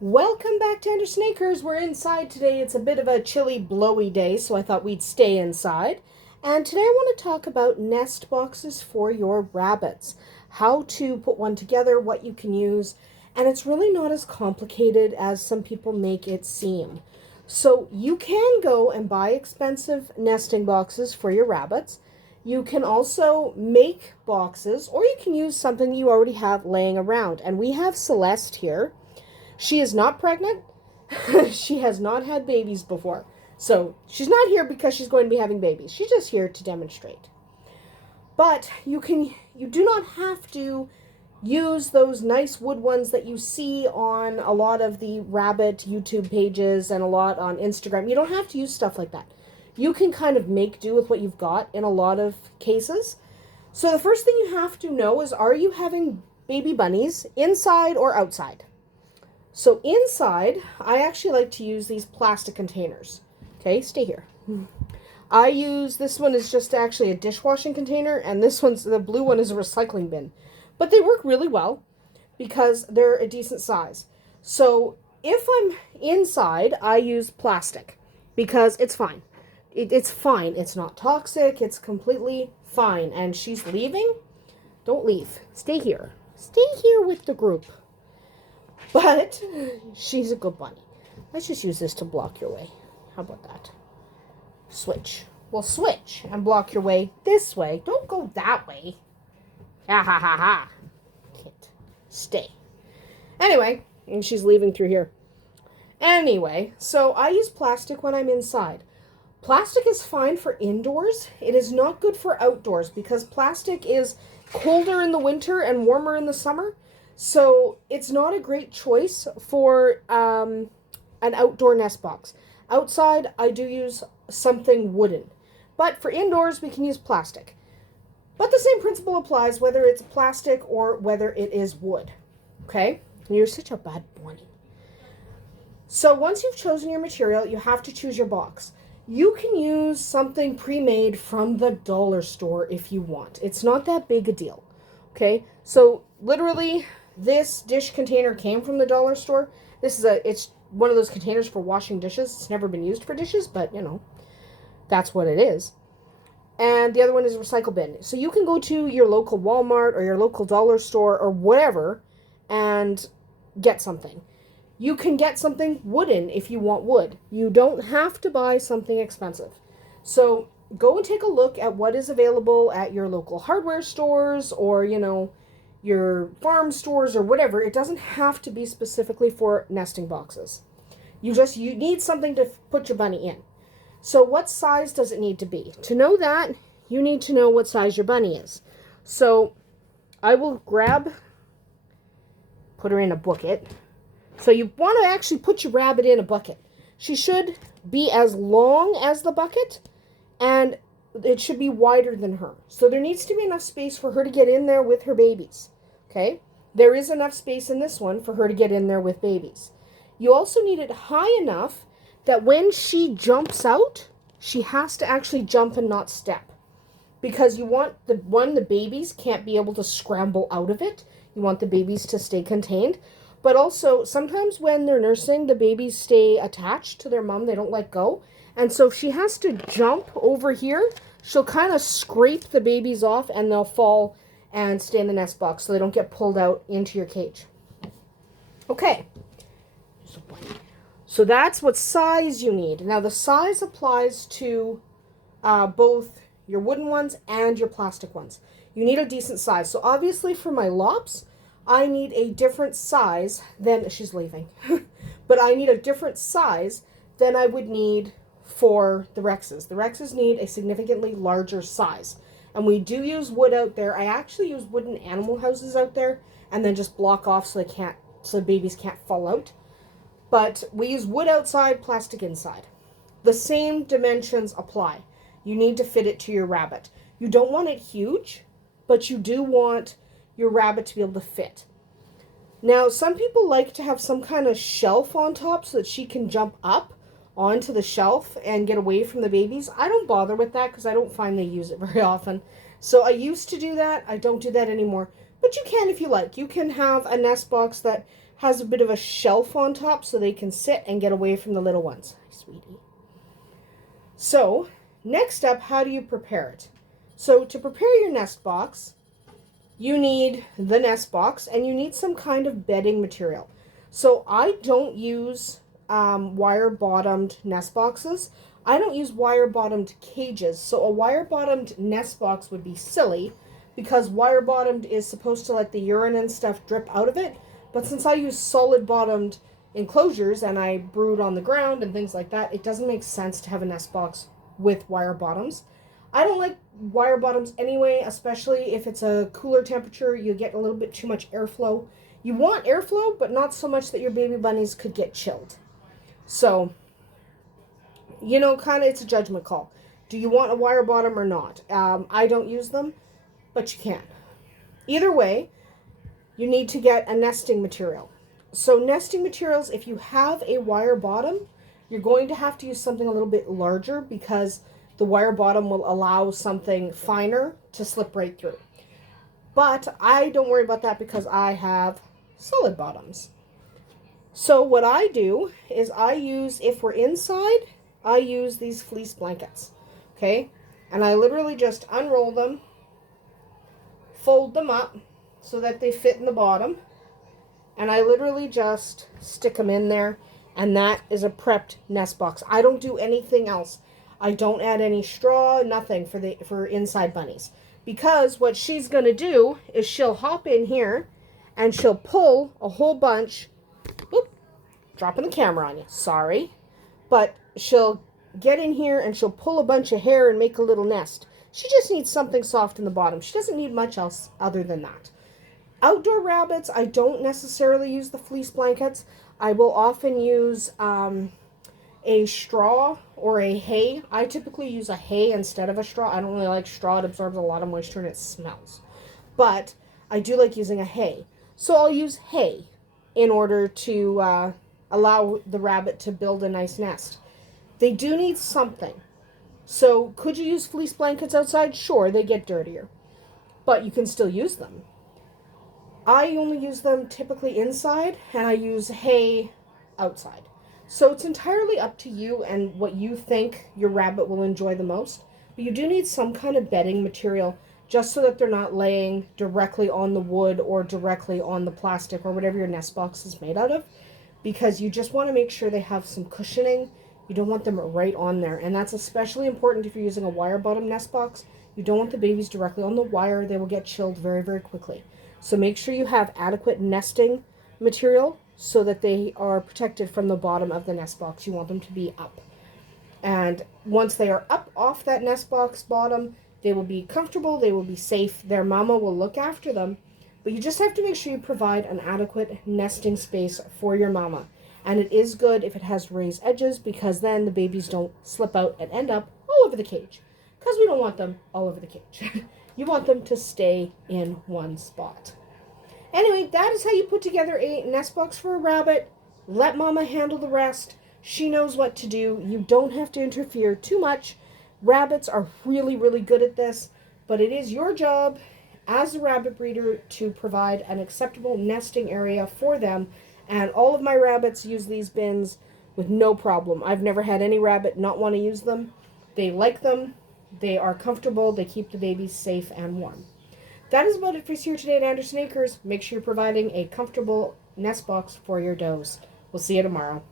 Welcome back to Andersen Acres. We're inside today. It's a bit of a chilly, blowy day, so I thought we'd stay inside. And today I want to talk about nest boxes for your rabbits. How to put one together, what you can use, and it's really not as complicated as some people make it seem. So you can go and buy expensive nesting boxes for your rabbits. You can also make boxes, or you can use something you already have laying around. And we have Celeste here. She is not pregnant. She has not had babies before. So she's not here because she's going to be having babies. She's just here to demonstrate. But you do not have to use those nice wood ones that you see on a lot of the rabbit YouTube pages and a lot on Instagram. You don't have to use stuff like that. You can kind of make do with what you've got in a lot of cases. So the first thing you have to know is, are you having baby bunnies inside or outside? So inside, I actually like to use these plastic containers. Okay, stay here. This one is just actually a dishwashing container, and the blue one is a recycling bin. But they work really well because they're a decent size. So if I'm inside, I use plastic because it's fine. It's fine. It's not toxic. It's completely fine. And she's leaving? Don't leave. Stay here. Stay here with the group. But she's a good bunny. Let's just use this to block your way. How about that? Switch. Well, switch and block your way this way. Don't go that way. Ha ha ha ha. Can't. Stay. Anyway, and she's leaving through here. Anyway, so I use plastic when I'm inside. Plastic is fine for indoors. It is not good for outdoors because plastic is colder in the winter and warmer in the summer. So it's not a great choice for an outdoor nest box. Outside, I do use something wooden. But for indoors, we can use plastic. But the same principle applies whether it's plastic or whether it is wood. Okay? You're such a bad bunny. So once you've chosen your material, you have to choose your box. You can use something pre-made from the dollar store if you want. It's not that big a deal. Okay? So literally, this dish container came from the dollar store. It's one of those containers for washing dishes. It's never been used for dishes, but that's what it is. And the other one is a recycle bin. So you can go to your local Walmart or your local dollar store or whatever and get something. You can get something wooden if you want wood. You don't have to buy something expensive. So go and take a look at what is available at your local hardware stores or, your farm stores or whatever. It doesn't have to be specifically for nesting boxes. You need something to put your bunny in. So what size does it need to be? To know that, you need to know what size your bunny is. So I will put her in a bucket. So you want to actually put your rabbit in a bucket. She should be as long as the bucket, and it should be wider than her. So there needs to be enough space for her to get in there with her babies. Okay? There is enough space in this one for her to get in there with babies. You also need it high enough that when she jumps out, she has to actually jump and not step. Because you want the babies can't be able to scramble out of it. You want the babies to stay contained. But also, sometimes when they're nursing, the babies stay attached to their mom. They don't let go. And so if she has to jump over here, she'll kind of scrape the babies off and they'll fall and stay in the nest box so they don't get pulled out into your cage. Okay. So that's what size you need. Now the size applies to both your wooden ones and your plastic ones. You need a decent size. So obviously for my lops, I need a different size than, she's leaving, but I need a different size than I would need for the Rexes. The Rexes need a significantly larger size. And we do use wood out there. I actually use wooden animal houses out there and then just block off so the babies can't fall out. But we use wood outside, plastic inside. The same dimensions apply. You need to fit it to your rabbit. You don't want it huge, but you do want your rabbit to be able to fit. Now, some people like to have some kind of shelf on top so that she can jump up onto the shelf and get away from the babies. I don't bother with that because I don't find they use it very often. So I used to do that. I don't do that anymore. But you can if you like. You can have a nest box that has a bit of a shelf on top so they can sit and get away from the little ones. Hi, sweetie. So, next up, how do you prepare it? So, to prepare your nest box, you need the nest box and you need some kind of bedding material. So, I don't use wire-bottomed nest boxes. I don't use wire-bottomed cages. So, a wire-bottomed nest box would be silly because wire-bottomed is supposed to let the urine and stuff drip out of it. But since I use solid-bottomed enclosures and I brood on the ground and things like that, it doesn't make sense to have a nest box with wire bottoms. I don't like wire bottoms anyway, especially if it's a cooler temperature. You get a little bit too much airflow. You want airflow, but not so much that your baby bunnies could get chilled. So, kind of it's a judgment call. Do you want a wire bottom or not? I don't use them, but you can. Either way, you need to get a nesting material. So nesting materials, if you have a wire bottom, you're going to have to use something a little bit larger because the wire bottom will allow something finer to slip right through. But I don't worry about that because I have solid bottoms. So what I do is if we're inside, I use these fleece blankets. Okay? And I literally just unroll them, fold them up so that they fit in the bottom. And I literally just stick them in there. And that is a prepped nest box. I don't do anything else. I don't add any straw, nothing for inside bunnies. Because what she's going to do is she'll hop in here and she'll pull a whole bunch. Whoop, dropping the camera on you. Sorry. But she'll get in here and she'll pull a bunch of hair and make a little nest. She just needs something soft in the bottom. She doesn't need much else other than that. Outdoor rabbits, I don't necessarily use the fleece blankets. I will often use a straw or a hay. I typically use a hay instead of a straw. I don't really like straw. It absorbs a lot of moisture and it smells. But I do like using a hay. So I'll use hay in order to allow the rabbit to build a nice nest. They do need something. So could you use fleece blankets outside? Sure, they get dirtier. But you can still use them. I only use them typically inside, and I use hay outside. So it's entirely up to you and what you think your rabbit will enjoy the most. But you do need some kind of bedding material just so that they're not laying directly on the wood or directly on the plastic or whatever your nest box is made out of. Because you just want to make sure they have some cushioning. You don't want them right on there. And that's especially important if you're using a wire bottom nest box. You don't want the babies directly on the wire. They will get chilled very, very quickly. So make sure you have adequate nesting material so that they are protected from the bottom of the nest box. You want them to be up. And once they are up off that nest box bottom, they will be comfortable, they will be safe. Their mama will look after them. But you just have to make sure you provide an adequate nesting space for your mama. And it is good if it has raised edges because then the babies don't slip out and end up all over the cage. Because we don't want them all over the cage. You want them to stay in one spot. Anyway, that is how you put together a nest box for a rabbit. Let mama handle the rest. She knows what to do. You don't have to interfere too much. Rabbits are really, really good at this, but it is your job as a rabbit breeder to provide an acceptable nesting area for them. And all of my rabbits use these bins with no problem. I've never had any rabbit not want to use them. They like them. They are comfortable. They keep the babies safe and warm. That is about it for us here today at Andersen Acres. Make sure you're providing a comfortable nest box for your does. We'll see you tomorrow.